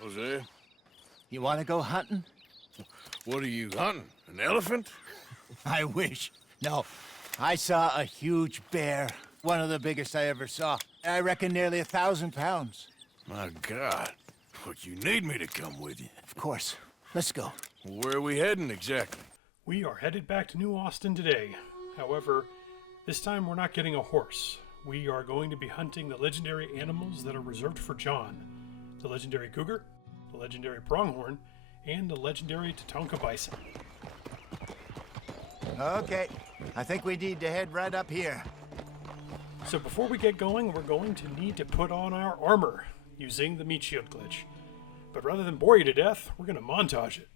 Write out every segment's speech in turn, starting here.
Jose, You want to go hunting? what are you hunting? An elephant? I wish. No, I saw a huge bear. One of the biggest I ever saw. I reckon nearly 1,000 pounds. My God. But you need me to come with you. Of course. Let's go. Where are we heading exactly? We are headed back to New Austin today. However, this time we're not getting a horse. We are going to be hunting the legendary animals that are reserved for John. The Legendary Cougar, the Legendary Pronghorn, and the Legendary Tatanka Bison. Okay. I think we need to head right up here. So before we get going, we're going to need to put on our armor using the meat shield glitch. But rather than bore you to death, we're going to montage it.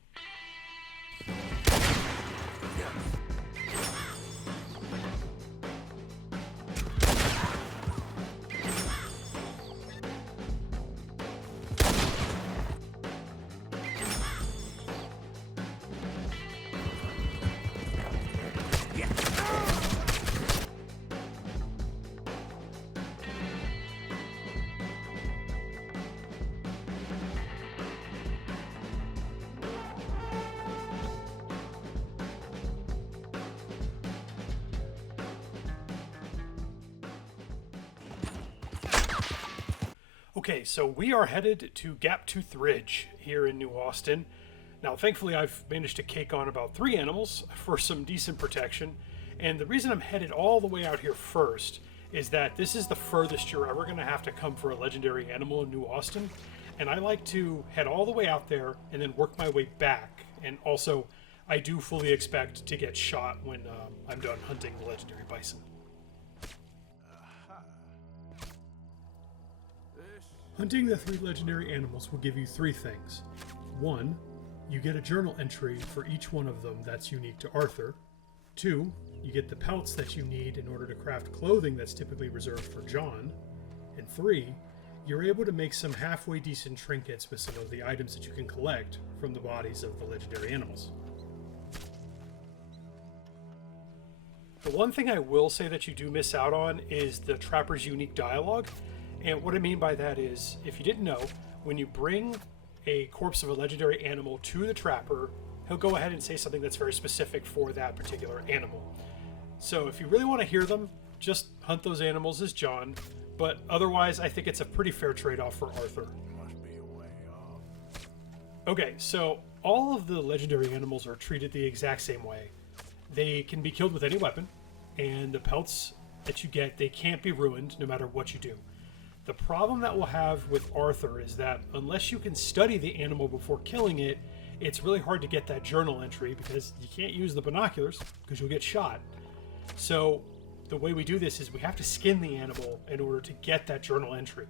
Okay, so we are headed to Gaptooth Ridge here in New Austin. Now, thankfully, I've managed to cake on about 3 animals for some decent protection. And the reason I'm headed all the way out here first is that this is the furthest you're ever going to have to come for a legendary animal in New Austin. And I like to head all the way out there and then work my way back. And also, I do fully expect to get shot when I'm done hunting the legendary bison. Hunting the 3 legendary animals will give you 3 things. 1, you get a journal entry for each one of them that's unique to Arthur. 2, you get the pelts that you need in order to craft clothing that's typically reserved for John. And 3, you're able to make some halfway decent trinkets with some of the items that you can collect from the bodies of the legendary animals. The one thing I will say that you do miss out on is the Trapper's unique dialogue. And what I mean by that is, if you didn't know, when you bring a corpse of a legendary animal to the Trapper, he'll go ahead and say something that's very specific for that particular animal. So if you really want to hear them, just hunt those animals as John. But otherwise, I think it's a pretty fair trade-off for Arthur. Must be a way off. Okay, so all of the legendary animals are treated the exact same way. They can be killed with any weapon, and the pelts that you get, they can't be ruined no matter what you do. The problem that we'll have with Arthur is that unless you can study the animal before killing it, it's really hard to get that journal entry because you can't use the binoculars because you'll get shot. So the way we do this is we have to skin the animal in order to get that journal entry.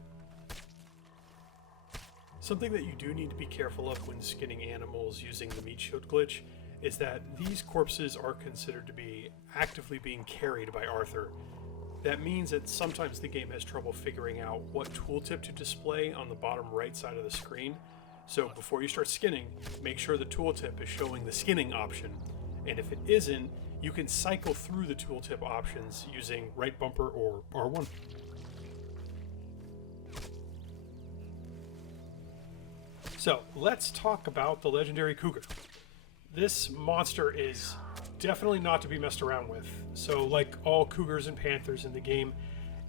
Something that you do need to be careful of when skinning animals using the meat shield glitch is that these corpses are considered to be actively being carried by Arthur. That means that sometimes the game has trouble figuring out what tooltip to display on the bottom right side of the screen. So before you start skinning, make sure the tooltip is showing the skinning option. And if it isn't, you can cycle through the tooltip options using right bumper or R1. So let's talk about the Legendary Cougar. This monster is definitely not to be messed around with. So like all cougars and panthers in the game,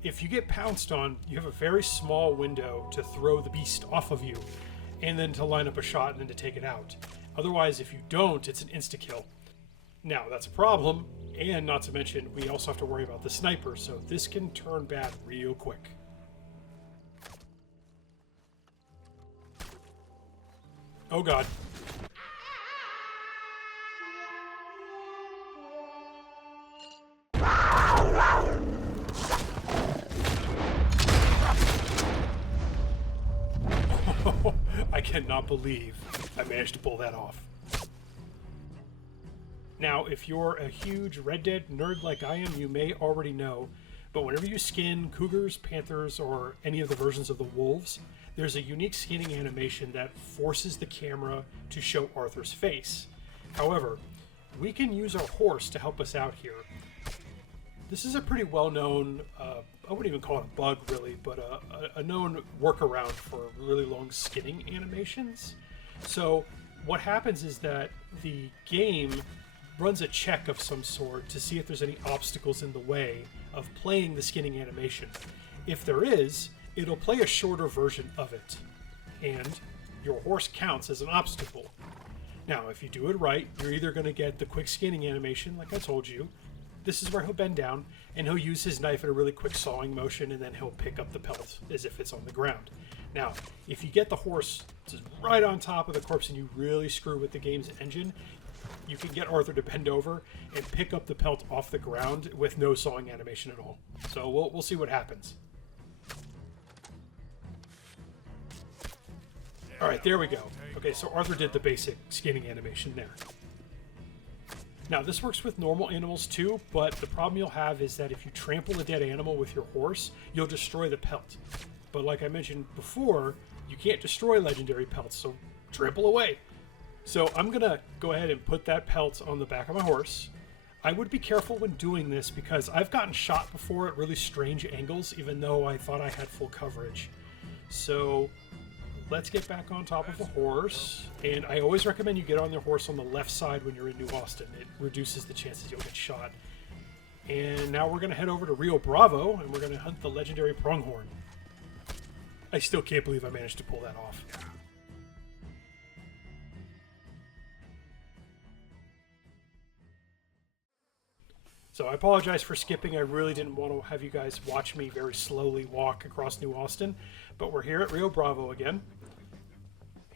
if you get pounced on, you have a very small window to throw the beast off of you and then to line up a shot and then to take it out. Otherwise, if you don't, it's an insta-kill. Now, that's a problem, and not to mention, we also have to worry about the sniper, so this can turn bad real quick. Oh god. I cannot believe I managed to pull that off. Now, if you're a huge Red Dead nerd like I am, you may already know, but whenever you skin cougars, panthers, or any of the versions of the wolves, there's a unique skinning animation that forces the camera to show Arthur's face. However, we can use our horse to help us out here. This is a pretty well-known I wouldn't even call it a bug really, but a known workaround for really long skinning animations. So what happens is that the game runs a check of some sort to see if there's any obstacles in the way of playing the skinning animation. If there is, it'll play a shorter version of it, and your horse counts as an obstacle. Now, if you do it right, you're either going to get the quick skinning animation, like I told you. This is where he'll bend down, and he'll use his knife in a really quick sawing motion, and then he'll pick up the pelt as if it's on the ground. Now, if you get the horse just right on top of the corpse and you really screw with the game's engine, you can get Arthur to bend over and pick up the pelt off the ground with no sawing animation at all. So we'll see what happens. All right, there we go. Okay, so Arthur did the basic skinning animation there. Now, this works with normal animals too, but the problem you'll have is that if you trample a dead animal with your horse, you'll destroy the pelt. But like I mentioned before, you can't destroy legendary pelts, so trample away. So I'm going to go ahead and put that pelt on the back of my horse. I would be careful when doing this because I've gotten shot before at really strange angles, even though I thought I had full coverage. So let's get back on top of a horse, and I always recommend you get on your horse on the left side when you're in New Austin. It reduces the chances you'll get shot. And now we're going to head over to Rio Bravo, and we're going to hunt the legendary Pronghorn. I still can't believe I managed to pull that off. So I apologize for skipping. I really didn't want to have you guys watch me very slowly walk across New Austin, but we're here at Rio Bravo again.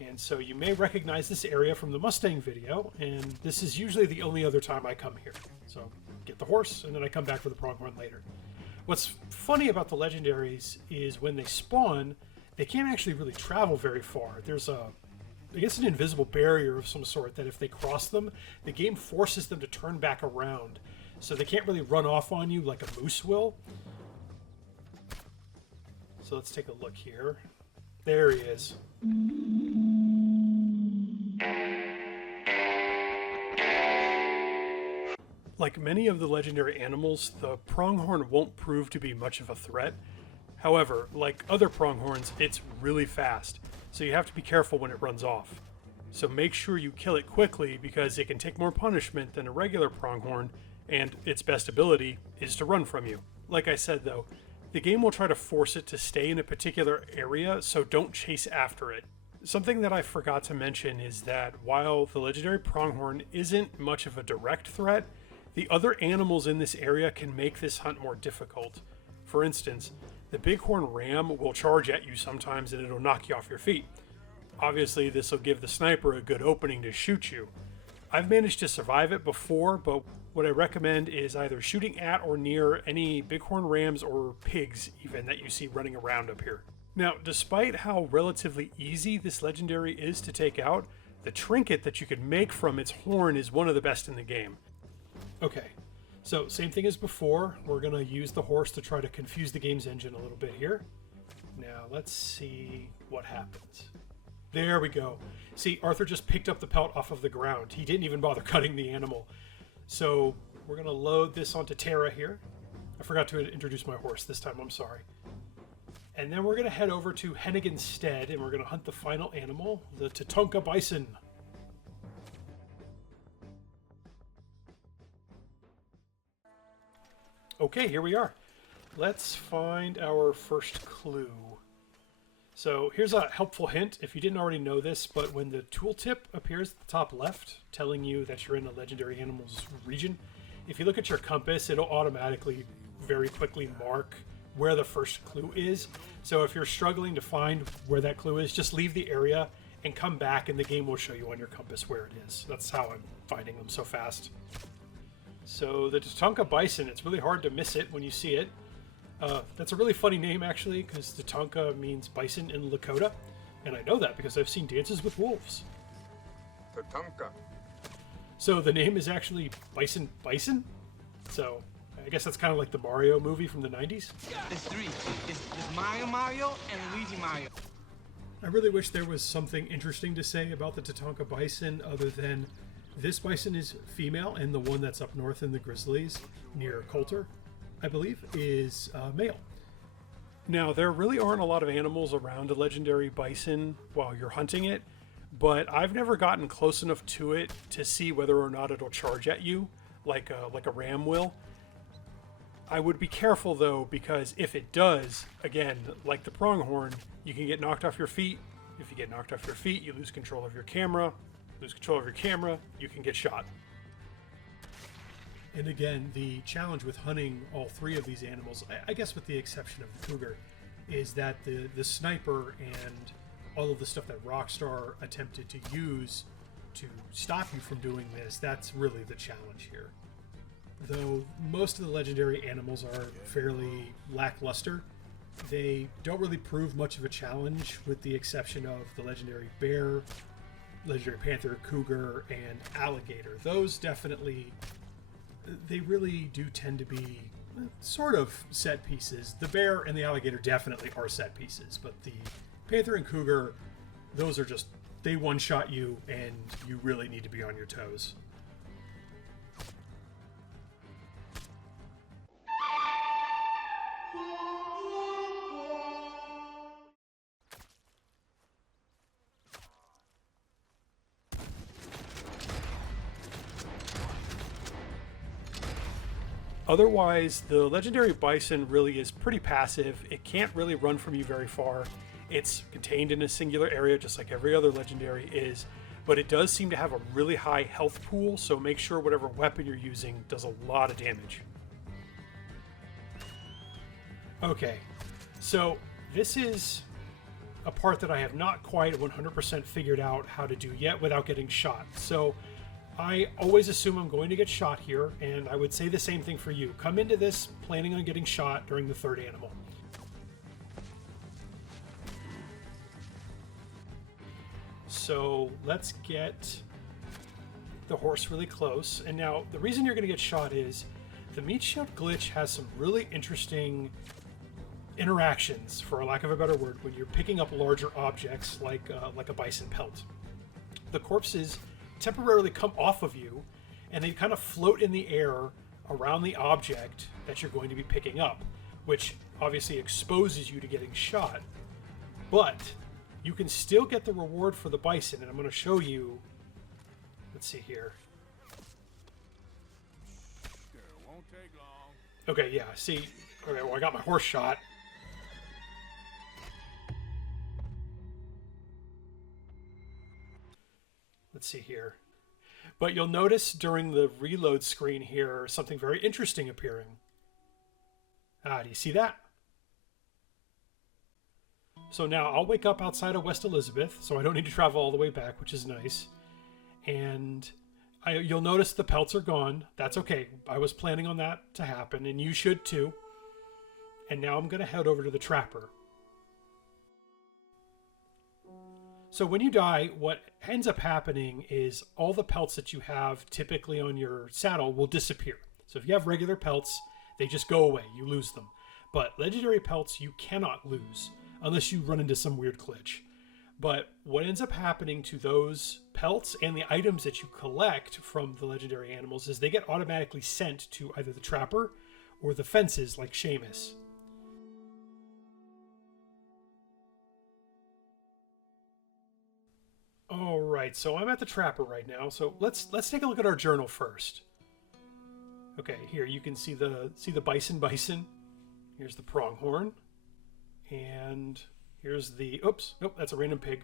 And so you may recognize this area from the Mustang video, and this is usually the only other time I come here. So get the horse, and then I come back for the Pronghorn later. What's funny about the legendaries is when they spawn, they can't actually really travel very far. There's I guess an invisible barrier of some sort that if they cross them, the game forces them to turn back around. So they can't really run off on you like a moose will. So let's take a look here. There he is. Like many of the legendary animals, the pronghorn won't prove to be much of a threat. However, like other pronghorns, it's really fast, so you have to be careful when it runs off. So make sure you kill it quickly because it can take more punishment than a regular pronghorn, and its best ability is to run from you. Like I said though, the game will try to force it to stay in a particular area, so don't chase after it. Something that I forgot to mention is that while the legendary pronghorn isn't much of a direct threat, the other animals in this area can make this hunt more difficult. For instance, the bighorn ram will charge at you sometimes and it'll knock you off your feet. Obviously, this will give the sniper a good opening to shoot you. I've managed to survive it before, but what I recommend is either shooting at or near any bighorn rams or pigs even that you see running around up here. Now, despite how relatively easy this legendary is to take out, the trinket that you could make from its horn is one of the best in the game. Okay, so same thing as before. We're going to use the horse to try to confuse the game's engine a little bit here. Now, let's see what happens. There we go. See, Arthur just picked up the pelt off of the ground. He didn't even bother cutting the animal. So we're going to load this onto Terra here. I forgot to introduce my horse this time, I'm sorry. And then we're going to head over to Hennigan's Stead, and we're going to hunt the final animal, the Tatanka Bison. Okay, here we are. Let's find our first clue. So here's a helpful hint, if you didn't already know this, but when the tooltip appears at the top left, telling you that you're in a legendary animals region, if you look at your compass, it'll automatically very quickly mark where the first clue is. So if you're struggling to find where that clue is, just leave the area and come back and the game will show you on your compass where it is. That's how I'm finding them so fast. So the Tatanka Bison, it's really hard to miss it when you see it. That's a really funny name actually, because Tatanka means bison in Lakota, and I know that because I've seen Dances with Wolves. Tatanka. So the name is actually Bison Bison. So I guess that's kind of like the Mario movie from the 90s. There's three. There's Mario, and Luigi Mario. I really wish there was something interesting to say about the Tatanka Bison other than this bison is female, and the one that's up north in the Grizzlies near Coulter, I believe, is male. Now, there really aren't a lot of animals around a legendary bison while you're hunting it, but I've never gotten close enough to it to see whether or not it'll charge at you like a ram will. I would be careful though, because if it does, again, like the pronghorn, you can get knocked off your feet. If you get knocked off your feet, you lose control of your camera. Lose control of your camera, you can get shot. And again, the challenge with hunting all three of these animals, I guess with the exception of the cougar, is that the sniper and all of the stuff that Rockstar attempted to use to stop you from doing this, that's really the challenge here. Though most of the legendary animals are fairly lackluster, they don't really prove much of a challenge with the exception of the legendary bear, legendary panther, cougar, and alligator. Those definitely, they really do tend to be sort of set pieces. The bear and the alligator definitely are set pieces, but the panther and cougar, those are just, they one-shot you and you really need to be on your toes. Otherwise, the legendary bison really is pretty passive. It can't really run from you very far. It's contained in a singular area, just like every other legendary is, but it does seem to have a really high health pool, so make sure whatever weapon you're using does a lot of damage. Okay, so this is a part that I have not quite 100% figured out how to do yet without getting shot. So I always assume I'm going to get shot here, and I would say the same thing for you. Come into this planning on getting shot during the third animal. So let's get the horse really close. And now the reason you're going to get shot is the meat shield glitch has some really interesting interactions, for lack of a better word, when you're picking up larger objects like a bison pelt. The corpses temporarily come off of you and they kind of float in the air around the object that you're going to be picking up, which obviously exposes you to getting shot. But you can still get the reward for the bison, and I'm going to show you. Let's see here. Won't take long. Okay, yeah, see. Okay, well, I got my horse shot. Let's see here. But you'll notice during the reload screen here something very interesting appearing. Do you see that? So now I'll wake up outside of West Elizabeth, so I don't need to travel all the way back, which is nice. And you'll notice the pelts are gone. That's okay. I was planning on that to happen, and you should too. And now I'm going to head over to the trapper. So when you die, what ends up happening is all the pelts that you have typically on your saddle will disappear. So if you have regular pelts, they just go away. You lose them. But legendary pelts you cannot lose unless you run into some weird glitch. But what ends up happening to those pelts and the items that you collect from the legendary animals is they get automatically sent to either the trapper or the fences like Seamus. All right, so I'm at the trapper right now. So let's take a look at our journal first. Okay, here you can see the bison. Here's the pronghorn, and here's the nope, that's a random pig.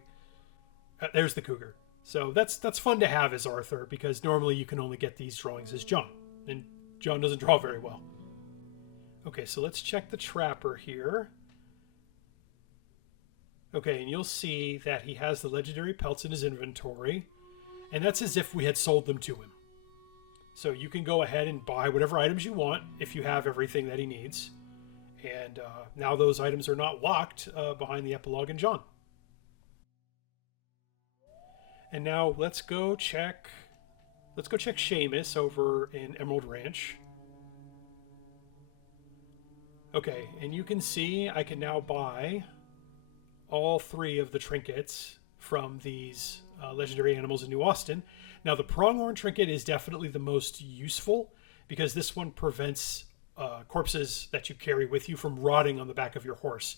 There's the cougar. So that's fun to have as Arthur, because normally you can only get these drawings as John, and John doesn't draw very well. Okay, so let's check the trapper here. Okay, and you'll see that he has the legendary pelts in his inventory, and that's as if we had sold them to him. So you can go ahead and buy whatever items you want if you have everything that he needs. And now those items are not locked behind the epilogue and John. And now let's go check Seamus over in Emerald Ranch. Okay, and you can see I can now buy all three of the trinkets from these legendary animals in New Austin. Now the pronghorn trinket is definitely the most useful because this one prevents corpses that you carry with you from rotting on the back of your horse.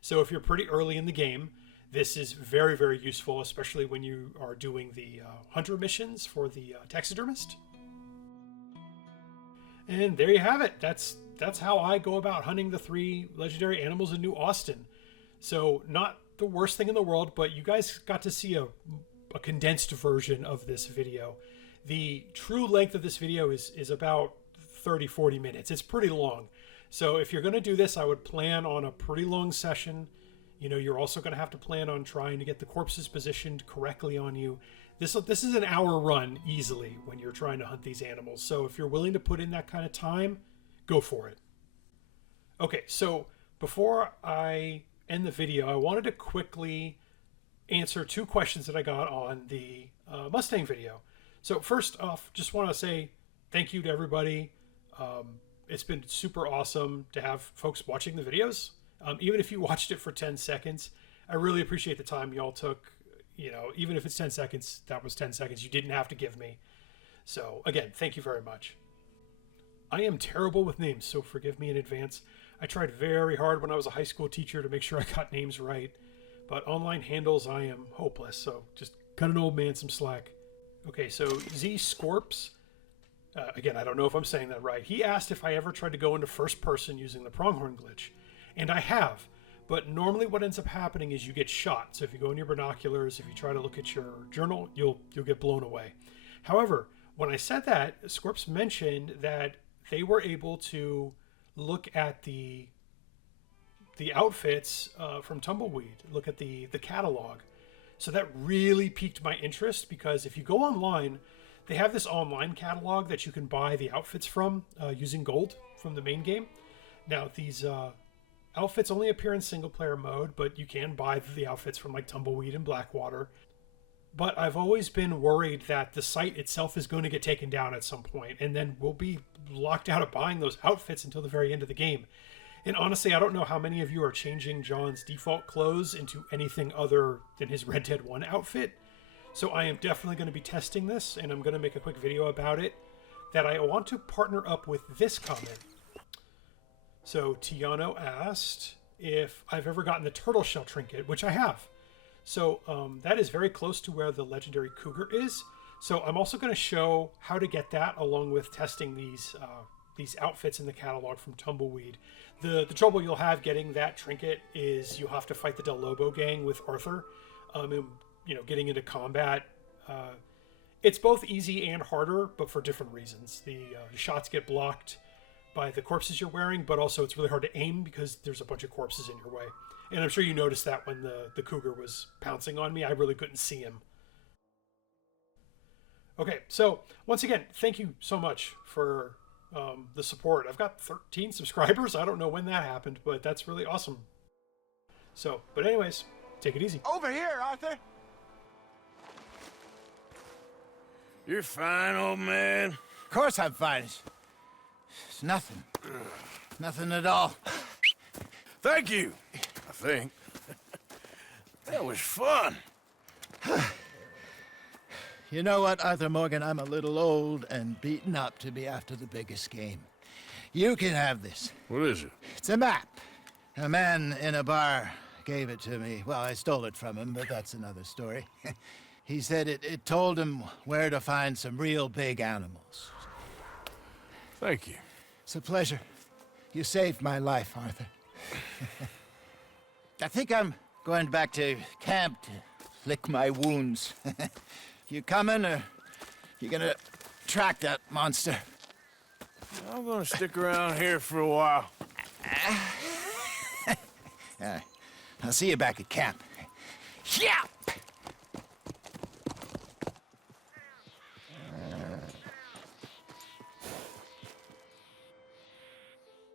So if you're pretty early in the game, this is very, very useful, especially when you are doing the hunter missions for the taxidermist. And there you have it. That's how I go about hunting the 3 legendary animals in New Austin. So not the worst thing in the world, but you guys got to see a condensed version of this video. The true length of this video is about 30-40 minutes. It's pretty long. So if you're going to do this, I would plan on a pretty long session. You know, you're also going to have to plan on trying to get the corpses positioned correctly on you. This is an hour run easily when you're trying to hunt these animals. So if you're willing to put in that kind of time, go for it. Okay, so before I end the video, I wanted to quickly answer 2 questions that I got on the Mustang video. So first off, just want to say thank you to everybody. It's been super awesome to have folks watching the videos. Even if you watched it for 10 seconds, I really appreciate the time y'all took. You know, even if it's 10 seconds, that was 10 seconds you didn't have to give me. So again, thank you very much. I am terrible with names, so forgive me in advance. I tried very hard when I was a high school teacher to make sure I got names right, but online handles, I am hopeless, so just cut an old man some slack. Okay, so Z Scorps, again, I don't know if I'm saying that right. He asked if I ever tried to go into first person using the Pronghorn glitch, and I have. But normally what ends up happening is you get shot. So if you go in your binoculars, if you try to look at your journal, you'll get blown away. However, when I said that, Scorps mentioned that they were able to look at the outfits from Tumbleweed, look at the catalog. So that really piqued my interest, because if you go online, they have this online catalog that you can buy the outfits from using gold from the main game. Now these outfits only appear in single player mode, but you can buy the outfits from like Tumbleweed and Blackwater. But I've always been worried that the site itself is going to get taken down at some point, and then we'll be locked out of buying those outfits until the very end of the game. And honestly, I don't know how many of you are changing John's default clothes into anything other than his Red Dead 1 outfit. So I am definitely going to be testing this, and I'm going to make a quick video about it, that I want to partner up with this comment. So Tiano asked if I've ever gotten the turtle shell trinket, which I have. So that is very close to where the Legendary Cougar is. So I'm also going to show how to get that, along with testing these outfits in the catalog from Tumbleweed. The trouble you'll have getting that trinket is you'll have to fight the Del Lobo gang with Arthur. And, you know, getting into combat, it's both easy and harder, but for different reasons. The shots get blocked by the corpses you're wearing, but also it's really hard to aim because there's a bunch of corpses in your way. And I'm sure you noticed that when the cougar was pouncing on me, I really couldn't see him. Okay, so once again, thank you so much for the support. I've got 13 subscribers. I don't know when that happened, but that's really awesome. So, but anyways, take it easy. Over here, Arthur. You're fine, old man. Of course I'm fine. It's nothing. Nothing at all. Thank you, I think. That was fun. You know what, Arthur Morgan? I'm a little old and beaten up to be after the biggest game. You can have this. What is it? It's a map. A man in a bar gave it to me. Well, I stole it from him, but that's another story. He said it told him where to find some real big animals. Thank you. It's a pleasure. You saved my life, Arthur. I think I'm going back to camp to lick my wounds. You coming, or you gonna track that monster? I'm gonna stick around here for a while. I'll see you back at camp. Yeah!